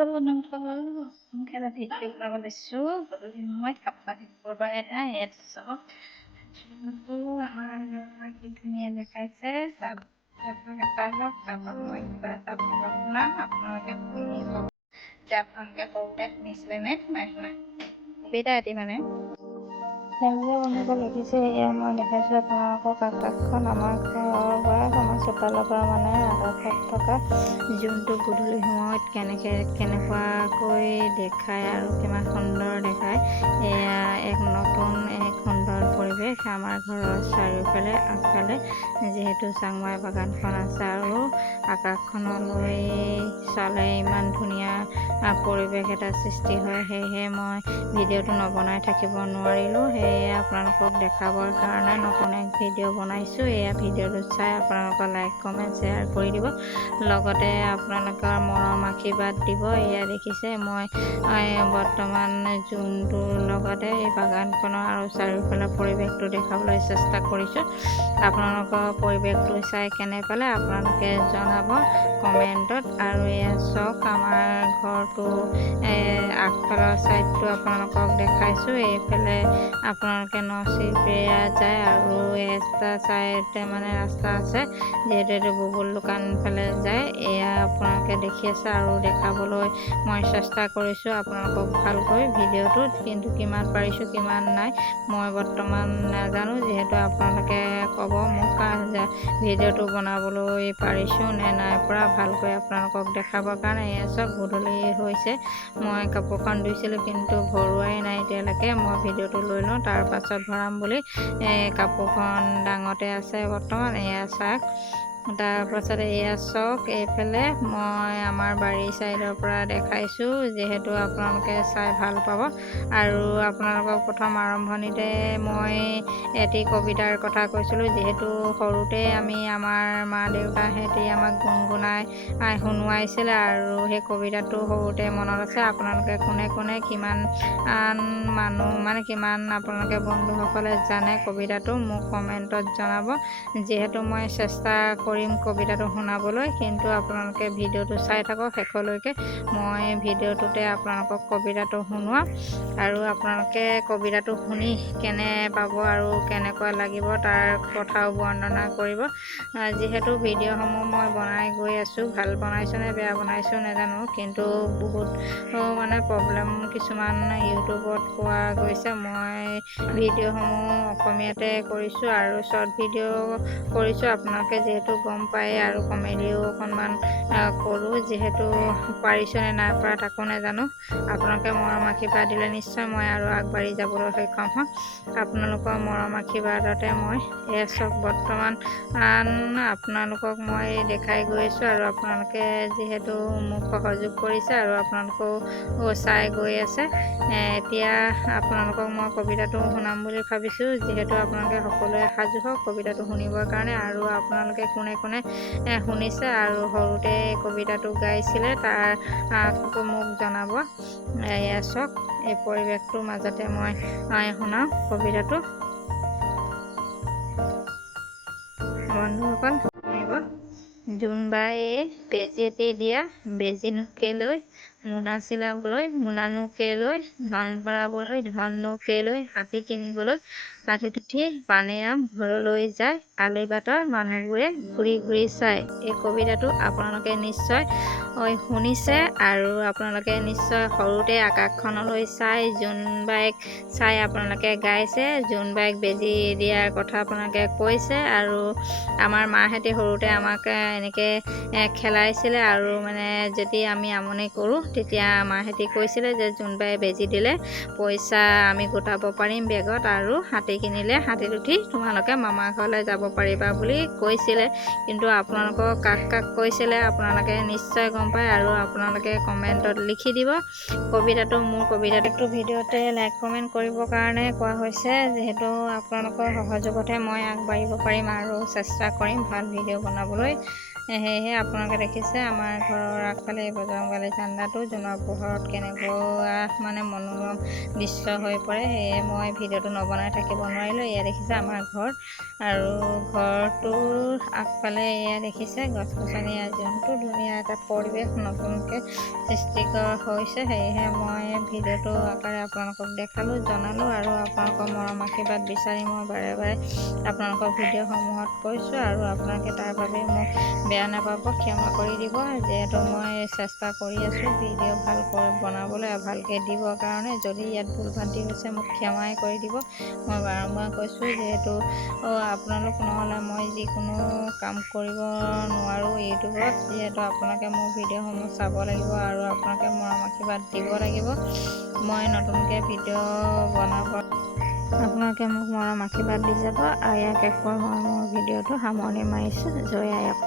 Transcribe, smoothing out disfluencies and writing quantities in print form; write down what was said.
Kada video naman isu, মই kapatid ko ba এটা so itu dunia দেখাইছে তারপর মই না আপনাকে আপনাকে কন্ট্যাক্ট নিছিলেনে বেটা এটি মানে লিখিছে এয়া মই দেখাইছোঁ আপোনালোকক আকাশখন আমাৰ ঘৰৰ পৰা আমাৰ চোতালৰ পৰা মানে আকাশত থকা যোনটো গধূলি সময়ত কেনেকুৱাকৈ দেখায় আৰু কিমান সুন্দৰ দেখায় এয়া এক নতুন এক সুন্দৰ পৰিৱেশ আমাৰ ঘৰৰ চাৰিওফালে আগফালে যিহেতু চাংমাই বাগানখন আছে আৰু আকাশখনলৈ চালে ইমান ধুনীয়া পৰিৱেশ এটা সৃষ্টি হয় সেয়েহে মই ভিডিঅ'টো নবনাই থাকিব নোৱাৰিলোঁ সেয়ে আপোনালোকক দেখাবৰ কাৰণে নতুন এক ভিডিঅ' বনাইছোঁ এয়া ভিডিঅ'টো চাই আপোনালোকৰ লাইক কমেণ্ট শ্বেয়াৰ কৰি দিব লগতে আপোনালোকৰ মৰম আশীৰ্বাদ দিব এয়া দেখিছে মই বৰ্তমান জোনটোৰ লগতে এই বাগানখনৰ আৰু চাৰিওফালৰ পৰিৱেশটো দেখাবলৈ চেষ্টা কৰিছোঁ আপোনালোকৰ পৰিৱেশটো চাই কেনে পালে আপোনালোকে জনাব কমেণ্টত আৰু এয়া চাওক আমাৰ ঘৰটো আগফালৰ ছাইডটো আপোনালোকক দেখাইছোঁ এইফালে আপোনালোকে নচিপেয়া যায় আৰু এটা ছাইডে মানে ৰাস্তা আছে যিহেতু এইটো বুবুল দোকান ফালে যায় এয়া আপোনালোকে দেখি আছে আৰু দেখাবলৈ মই চেষ্টা কৰিছোঁ আপোনালোকক ভালকৈ ভিডিঅ'টোত কিন্তু কিমান পাৰিছোঁ কিমান নাই মই বৰ্তমান নাজানো যিহেতু আপোনালোকে ক'ব মোক ভিডিঅ'টো বনাবলৈ পাৰিছোঁ নে নাই পৰা ভালকৈ আপোনালোকক দেখাবৰ কাৰণে এয়া চব গধূলি হৈছে মই কাপোৰখন ধুইছিলোঁ কিন্তু ভৰোৱাই নাই এতিয়ালৈকে মই ভিডিঅ'টো লৈ লওঁ তাৰ পাছত ভৰাম বুলি কাপোৰখন ডাঙতে আছে বৰ্তমান এয়া চাওক তাৰ পাছতে এয়া চাওক এইফালে মই আমাৰ বাৰীৰ চাইডৰ পৰা দেখাইছোঁ যিহেতু আপোনালোকে চাই ভাল পাব আৰু আপোনালোকক প্ৰথম আৰম্ভণিতে মই এটি কবিতাৰ কথা কৈছিলোঁ যিহেতু সৰুতে আমি আমাৰ মা দেউতাহঁতে আমাক গুণগুণাই শুনোৱাইছিলে আৰু সেই কবিতাটো সৰুতে মনত আছে আপোনালোকে কোনে কোনে কিমান মানুহ মানে কিমান আপোনালোকে বন্ধুসকলে জানে কবিতাটো মোক কমেণ্টত জনাব যিহেতু মই চেষ্টা কৰিম কবিতাটো শুনাবলৈ কিন্তু আপোনালোকে ভিডিঅ'টো চাই থাকক শেষলৈকে মই ভিডিঅ'টোতে আপোনালোকক কবিতাটো শুনোৱাম আৰু আপোনালোকে কবিতাটো শুনি কেনে পাব আৰু কেনেকুৱা লাগিব তাৰ কথাও বৰ্ণনা কৰিব যিহেতু ভিডিঅ'সমূহ মই বনাই গৈ আছোঁ ভাল বনাইছোঁ নে বেয়া বনাইছোঁ নাজানো কিন্তু বহুত মানে প্ৰব্লেম কিছুমান ইউটিউবত পোৱা গৈছে মই ভিডিঅ'সমূহ অসমীয়াতে কৰিছোঁ আৰু শ্বৰ্ট ভিডিঅ' কৰিছোঁ আপোনালোকে যিহেতু গম পায় আৰু কমেডিও অকণমান কৰোঁ যিহেতু পাৰিছোঁ নে নাই পৰা তাকো নাজানো আপোনালোকে মৰম আশীৰ্বাদ দিলে নিশ্চয় মই আৰু আগবাঢ়ি যাবলৈ সক্ষম হ'ম আপোনালোকৰ মৰম আশীৰ্বাদতে মই এয়া চব বৰ্তমান আপোনালোকক মই দেখাই গৈ আছোঁ আৰু আপোনালোকে যিহেতু মোক সহযোগ কৰিছে আৰু আপোনালোকেও চাই গৈ আছে এতিয়া আপোনালোকক মই কবিতাটো শুনাম বুলি ভাবিছোঁ যিহেতু আপোনালোকে সকলোৱে সাজু হওক কবিতাটো শুনিবৰ কাৰণে আৰু আপোনালোকে কোনে কোনে শুনিছে আৰু সৰুতে কবিতাটো গাইছিলে তাৰ মোক জনাব এয়া চাওক এই পৰিৱেশটোৰ মাজতে মই শুনাওঁ কবিতাটো বন্ধুসকল শুনিব জোনবায়ে বেজী এটি দিয়া বেজী নোকেলৈ মোনা চিলাবলৈ মোনা নোকেলৈ ধন ভৰাবলৈ ধন নোকেলৈ হাতী কিনিবলৈ লাঠিত উঠি পানেৰাম ঘৰলৈ যায় আলিবাটৰ মানুহবোৰে ঘূৰি ঘূৰি চায় এই কবিতাটো আপোনালোকে নিশ্চয় শুনিছে আৰু আপোনালোকে নিশ্চয় সৰুতে আকাশখনলৈ চাই জোনবাইক চাই আপোনালোকে গাইছে জোনবাইক বেজী দিয়াৰ কথা আপোনালোকে কৈছে আৰু আমাৰ মাহঁতে সৰুতে আমাক এনেকৈ খেলাইছিলে আৰু মানে যদি আমি আমনি কৰোঁ তেতিয়া মাহঁতে কৈছিলে যে জোনবাই বেজী দিলে পইচা আমি গোটাব পাৰিম বেগত আৰু হাতী কিনিলে হাতীত উঠি তোমালোকে মামা ঘৰলৈ যাব পাৰিবা বুলি কৈছিলে কিন্তু আপোনালোকক কাক কাক কৈছিলে আপোনালোকে নিশ্চয় গম পায় আৰু আপোনালোকে কমেণ্টত লিখি দিব কবিতাটো মোৰ কবিতাটো ভিডিঅ'তে লাইক কমেণ্ট কৰিবৰ কাৰণে কোৱা হৈছে যিহেতু আপোনালোকৰ সহযোগতহে মই আগবাঢ়িব পাৰিম আৰু চেষ্টা কৰিম ভাল ভিডিঅ' বনাবলৈ সেয়েহে আপোনালোকে দেখিছে আমাৰ ঘৰৰ আগফালে এই বজৰংবলী চান্দাটো জোনৰ পোহৰত কেনেকুৱা মানে মনোৰম দৃশ্য হৈ পৰে। সেয়ে মই ভিডিঅ'টো নবনাই থাকিব নোৱাৰিলোঁ। এয়া দেখিছে আমাৰ ঘৰ, আৰু ঘৰটোৰ আগফালে এয়া দেখিছে গছ গছনি যোনটো ধুনীয়া এটা পৰিৱেশ নতুনকৈ সৃষ্টি কৰা হৈছে। সেয়েহে মই ভিডিঅ'টো আকাৰে আপোনালোকক দেখালোঁ, জনালোঁ, আৰু আপোনালোকৰ মৰম আশীৰ্বাদ বিচাৰি মই বাৰে বাৰে আপোনালোকৰ ভিডিঅ'সমূহত কৈছোঁ, আৰু আপোনালোকে তাৰ বাবে মোক বেয়া নাপাব, ক্ষমা কৰি দিব। যিহেতু মই চেষ্টা কৰি আছোঁ ভিডিঅ' ভালকৈ বনাবলৈ আৰু ভালকৈ দিবৰ কাৰণে। যদি ইয়াত ভুল ভ্ৰান্তি হৈছে মোক ক্ষমাই কৰি দিব। মই বাৰম্বাৰ কৈছোঁ, যিহেতু আপোনালোক নহ'লে মই যিকোনো কাম কৰিব নোৱাৰোঁ ইউটিউবত। যিহেতু আপোনালোকে মোৰ ভিডিঅ'সমূহ চাব লাগিব আৰু আপোনালোকে মৰম আশীৰ্বাদ দিব লাগিব। মই নতুনকৈ ভিডিঅ' বনাব, আপোনালোকে মোক মৰম আশীৰ্বাদ দি যাব। আৰু ইয়াকে কৈ মই মোৰ ভিডিঅ'টো সামৰণি মাৰিছোঁ। জয় আই অসম।